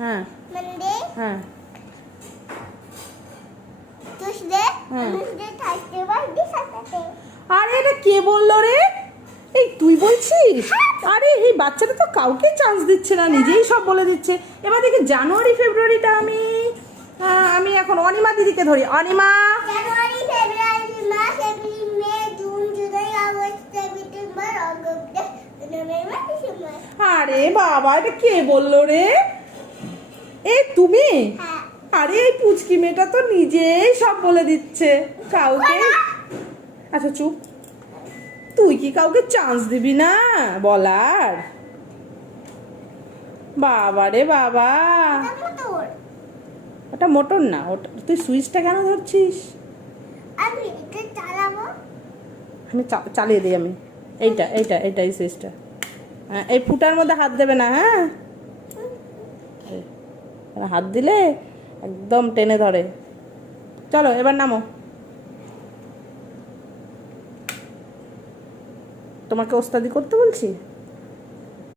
হ্যাঁ मंडे হ্যাঁ Tuesday Wednesday Thursday Friday Saturday. আরে এটা কে বললো রে? এই তুই বলছিস? আরে এই বাচ্চাটা তো কাউকে চান্স দিচ্ছে না, নিজেই সব বলে দিচ্ছে। এবার দেখি জানুয়ারি ফেব্রুয়ারিটা আমি এখন অনিমা দিদিকে ধরি। অনিমা जनवरी फरवरी मार्च अप्रैल मई जून जुलाई अगस्त सितंबर अक्टूबर नवंबर दिसंबर। আরে বাবা এটা কে বললো রে? এই তুমি? हाँ আরে এই পুচকি মেয়েটা তো নিজেই সব বলে দিচ্ছে কাউকে। আচ্ছা চুপ, তুই কি কাউকে চান্স দিবি না বলার? বাবা রে বাবা, मोटर ওটা মোটর না, ওটা তুই সুইচটা কেন ধরছিস? আমি এটা চালাবো। আমি চালিয়ে দিই আমি। এই সুইচটা। হ্যাঁ এই ফুটার মধ্যে হাত দেবে না, হ্যাঁ হাত দিলে একদম টেনে ধরে। চলো এবার নামো। তোমাকে ওস্তাদি করতে বলছি?